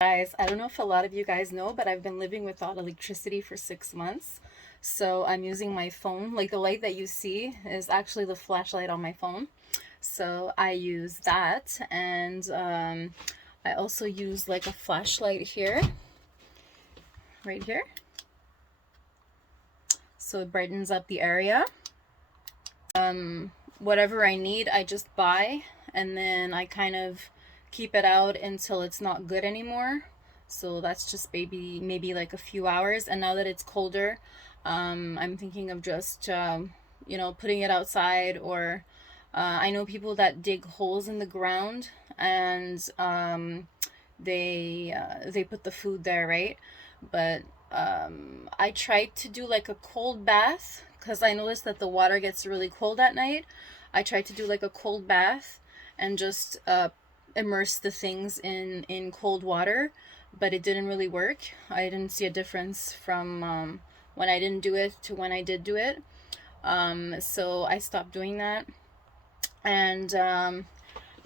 Guys, I don't know if a lot of you guys know, but I've been living without electricity for 6 months. So I'm using my phone. Like the light that you see is actually the flashlight on my phone. So I use that, and I also use like a flashlight here, right here. So it brightens up the area. Whatever I need, I just buy, and then I kind of keep it out until it's not good anymore. So that's just maybe like a few hours. And now that it's colder, I'm thinking of just putting it outside, or I know people that dig holes in the ground, and they put the food there, right? But I tried to do like a cold bath because I noticed that the water gets really cold at night. I tried to do like a cold bath and just immerse the things in cold water, but it didn't really work. I didn't see a difference from when I didn't do it to when I did do it. So I stopped doing that, and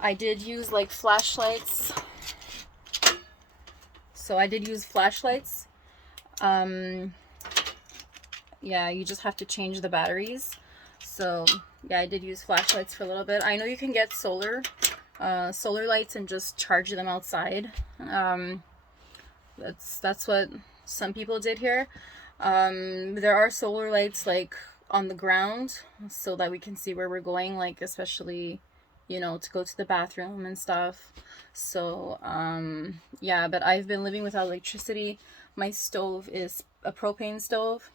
I did use like flashlights. So I did use flashlights. Um, yeah, you just have to change the batteries. So yeah, I did use flashlights for a little bit. I know you can get solar lights and just charge them outside. That's what some people did here. There are solar lights like on the ground so that we can see where we're going, like especially to go to the bathroom and stuff. So yeah, but I've been living without electricity. My stove is a propane stove,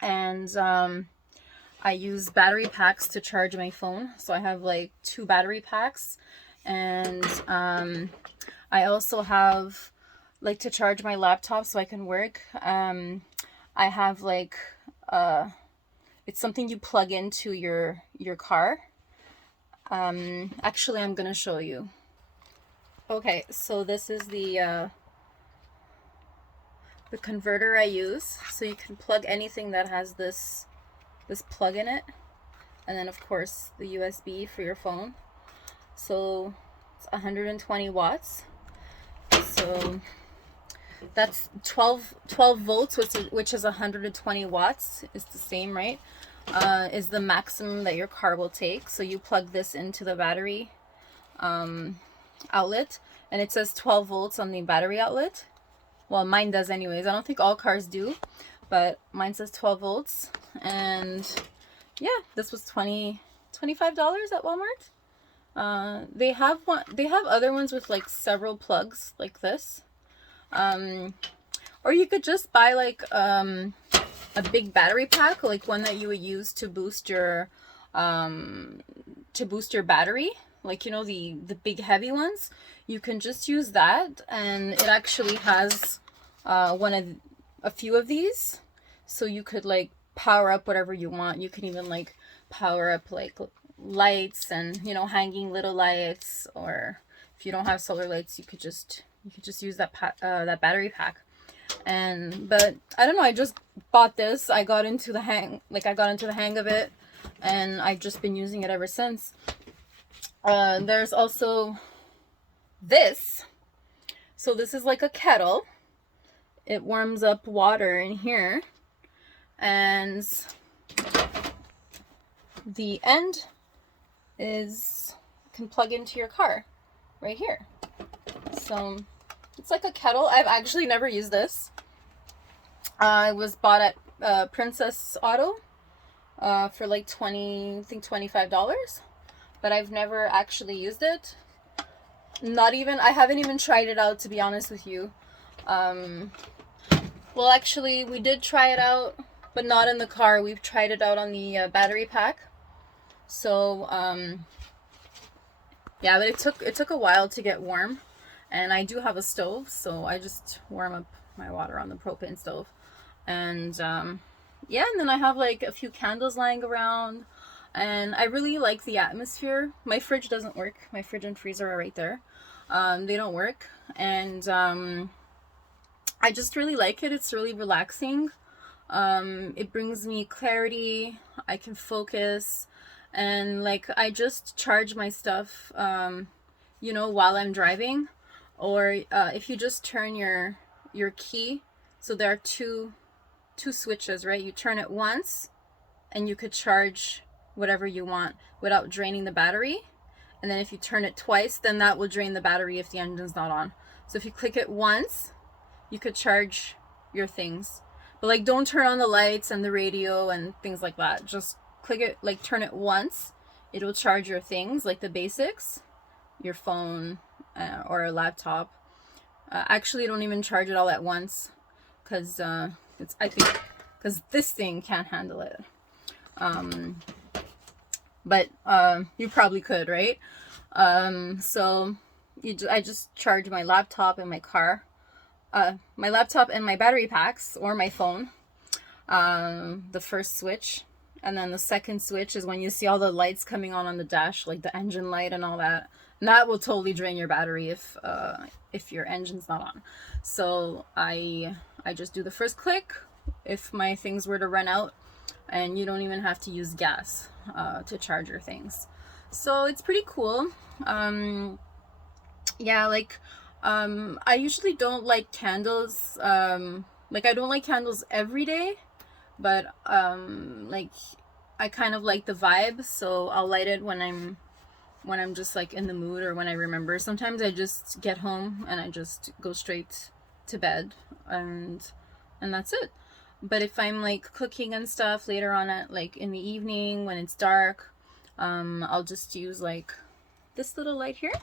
and I use battery packs to charge my phone. So I have like 2 battery packs, and I also have like to charge my laptop so I can work. I have like it's something you plug into your car. Actually, I'm gonna show you. Okay, so this is the converter I use. So you can plug anything that has this plug in it, and then of course the USB for your phone. So it's 120 watts. So that's 12 volts, which is 120 watts. Is the same, right? Is the maximum that your car will take. So you plug this into the battery outlet, and it says 12 volts on the battery outlet. Well, mine does anyways. I don't think all cars do, but mine says 12 volts. And yeah, this was $25 at Walmart. They have other ones with like several plugs like this. Or you could just buy like a big battery pack, like one that you would use to boost your battery, like the big heavy ones. You can just use that, and it actually has a few of these, so you could like power up whatever you want. You can even like power up like lights and hanging little lights, or if you don't have solar lights, you could just use that battery pack. But I don't know, I just bought this. I got into the hang of it, and I've just been using it ever since. There's also this. So this is like a kettle. It warms up water in here, and the end can plug into your car right here. So it's like a kettle. I've actually never used this. It was bought at Princess Auto for like $25, but I've never actually used it. I haven't even tried it out, to be honest with you. Well, actually, we did try it out, but not in the car. We've tried it out on the battery pack. So yeah, but it took a while to get warm, and I do have a stove, so I just warm up my water on the propane stove. And yeah, and then I have like a few candles lying around, and I really like the atmosphere. My fridge doesn't work. My fridge and freezer are right there. They don't work, and I just really like it. It's really relaxing. It brings me clarity. I can focus, and like I just charge my stuff while I'm driving. or if you just turn your key, so there are two switches, right? You turn it once and you could charge whatever you want without draining the battery. And then if you turn it twice, then that will drain the battery if the engine's not on. So if you click it once, you could charge your things. But like, don't turn on the lights and the radio and things like that. Just click it, like turn it once. It'll charge your things, like the basics, your phone or a laptop. Actually, don't even charge it all at once, because I think because this thing can't handle it. But you probably could, right? So I just charge my laptop and my car, my laptop and my battery packs, or my phone. The first switch, and then the second switch is when you see all the lights coming on the dash, like the engine light and all that. And that will totally drain your battery if your engine's not on. So I just do the first click if my things were to run out, and you don't even have to use gas to charge your things. So it's pretty cool. Yeah, like I usually don't like candles. Like I don't like candles every day, but like I kind of like the vibe, so I'll light it when I'm just like in the mood, or when I remember. Sometimes I just get home and I just go straight to bed, and that's it. But if I'm like cooking and stuff later on at like in the evening when it's dark, I'll just use like this little light here.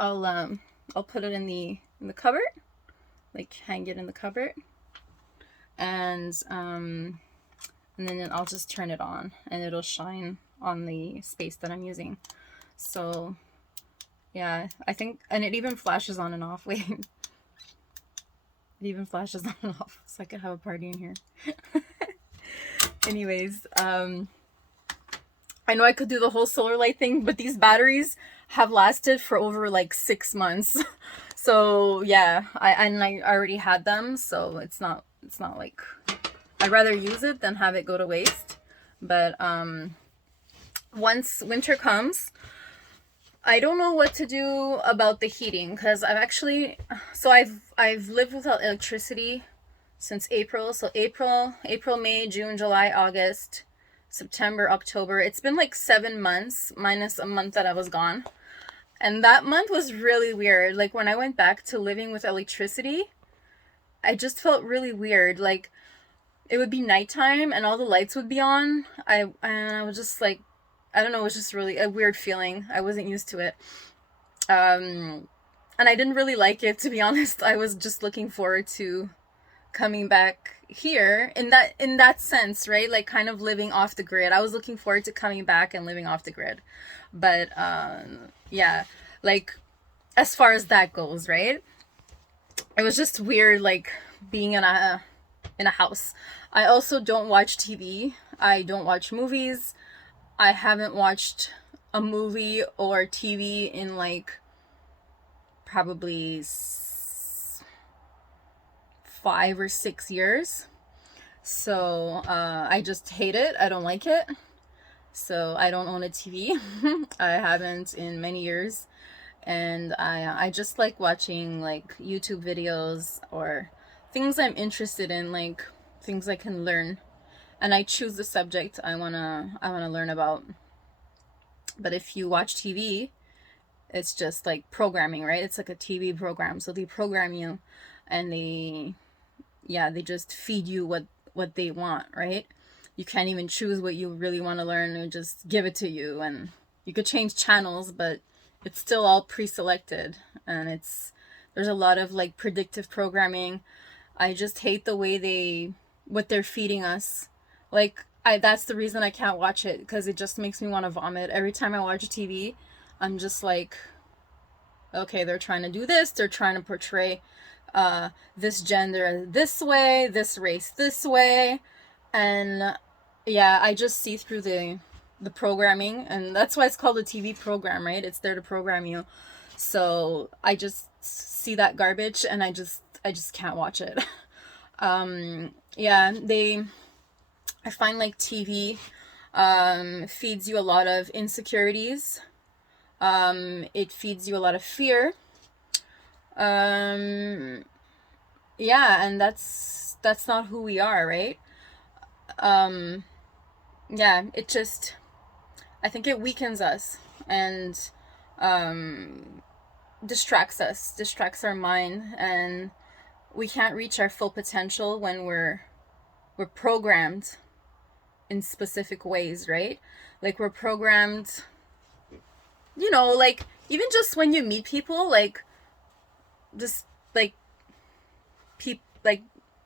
I'll put it in the cupboard, like hang it in the cupboard, and then I'll just turn it on and it'll shine on the space that I'm using. So yeah, I think, and it even flashes on and off. Wait, it even flashes on and off, so I could have a party in here. Anyways, I know I could do the whole solar light thing, but these batteries have lasted for over like 6 months. So yeah, I already had them, so it's not like, I'd rather use it than have it go to waste. But once winter comes, I don't know what to do about the heating, because I've lived without electricity since April. So April, May, June, July, August, September, October. It's been like 7 months minus a month that I was gone. And that month was really weird. Like when I went back to living with electricity, I just felt really weird. Like it would be nighttime and all the lights would be on. And I was just like, I don't know, it was just really a weird feeling. I wasn't used to it. And I didn't really like it, to be honest. I was just looking forward to coming back here in that sense, right? Like kind of living off the grid. I was looking forward to coming back and living off the grid. But yeah, like as far as that goes, right? It was just weird, like being in a house. I also don't watch TV. I don't watch movies. I haven't watched a movie or TV in like probably 5 or 6 years. So I just hate it. I don't like it. So I don't own a TV. I haven't in many years. And I just like watching like YouTube videos or things I'm interested in, like things I can learn. And I choose the subject I wanna learn about. But if you watch TV, it's just like programming, right? It's like a TV program. So they program you, and they just feed you what they want, right? You can't even choose what you really want to learn. They just give it to you, and you could change channels, but it's still all pre-selected, and there's a lot of like predictive programming. I just hate the way what they're feeding us. Like that's the reason I can't watch it, because it just makes me want to vomit every time I watch TV. I'm just like, okay, they're trying to do this. They're trying to portray this gender this way, this race this way, and yeah, I just see through the programming, and that's why it's called a TV program, right? It's there to program you. So I just see that garbage, and I just can't watch it. Yeah, I find like TV feeds you a lot of insecurities, It feeds you a lot of fear. Yeah, and that's not who we are, right? Yeah, it just, I think it weakens us and distracts our mind, and we can't reach our full potential when we're programmed in specific ways, right? Like we're programmed, like even just when you meet people, like just like like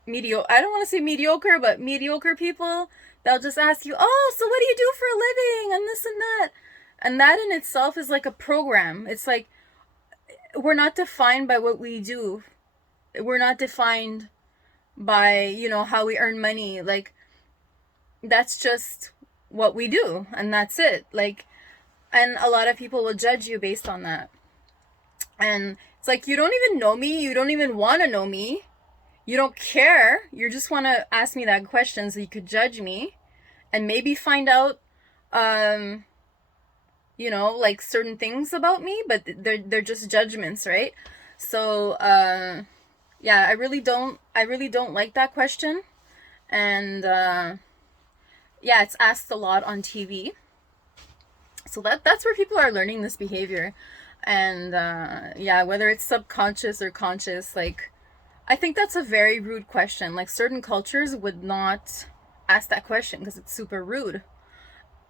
mediocre, I don't want to say mediocre, but mediocre people, they'll just ask you, oh, so what do you do for a living, and this and that. And that in itself is like a program. It's like we're not defined by what we do. We're not defined by, how we earn money. Like that's just what we do, and that's it. Like, and a lot of people will judge you based on that. And it's like, you don't even know me, you don't even want to know me, you don't care, you just want to ask me that question so you could judge me and maybe find out like certain things about me, but they're just judgments, right? So yeah, I really don't like that question. And yeah, it's asked a lot on TV. So that's where people are learning this behavior. And yeah, whether it's subconscious or conscious, like I think that's a very rude question. Like certain cultures would not ask that question because it's super rude.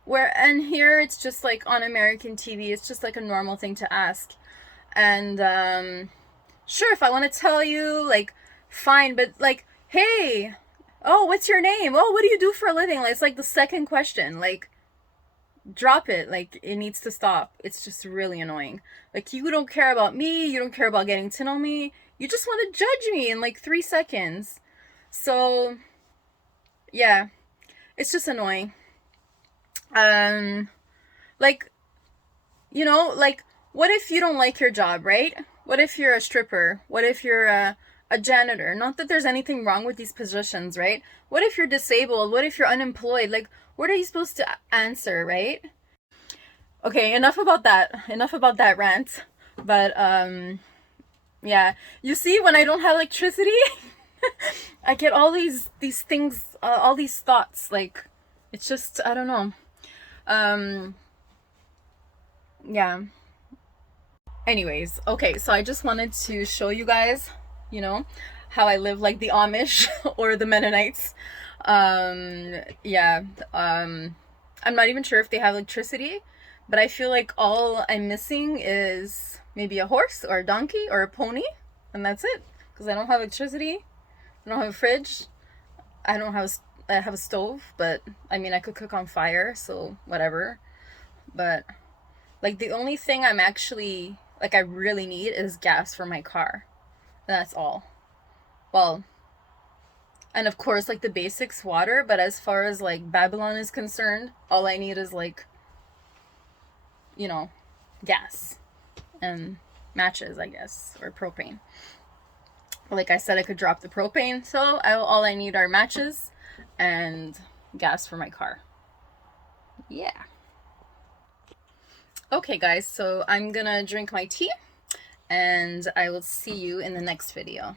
And here it's just like on American TV, it's just like a normal thing to ask. And sure, if I want to tell you, like, fine, but like, hey, oh, what's your name? Oh, what do you do for a living? Like, it's like the second question. Like, drop it. Like, it needs to stop. It's just really annoying. Like, you don't care about me, you don't care about getting to know me, you just want to judge me in like 3 seconds. So yeah, it's just annoying. Like, like, what if you don't like your job, right? What if you're a stripper? What if you're a janitor? Not that there's anything wrong with these positions, right? What if you're disabled? What if you're unemployed? Like, what are you supposed to answer, right? Okay, enough about that. Enough about that rant. But yeah, you see, when I don't have electricity, I get all these things, all these thoughts. Like, it's just, I don't know. Yeah. Anyways, okay, so I just wanted to show you guys, how I live like the Amish or the Mennonites. Yeah. I'm not even sure if they have electricity, but I feel like all I'm missing is maybe a horse or a donkey or a pony, and that's it. Because I don't have electricity, I don't have a fridge, I have a stove, but I mean I could cook on fire, so whatever. But like the only thing I'm actually like I really need is gas for my car. And that's all. Well, and of course like the basics, water, but as far as like Babylon is concerned, all I need is like, you know, gas and matches, I guess, or propane. Like I said, I could drop the propane, so all I need are matches and gas for my car. Yeah. Okay, guys, so I'm gonna drink my tea, and I will see you in the next video.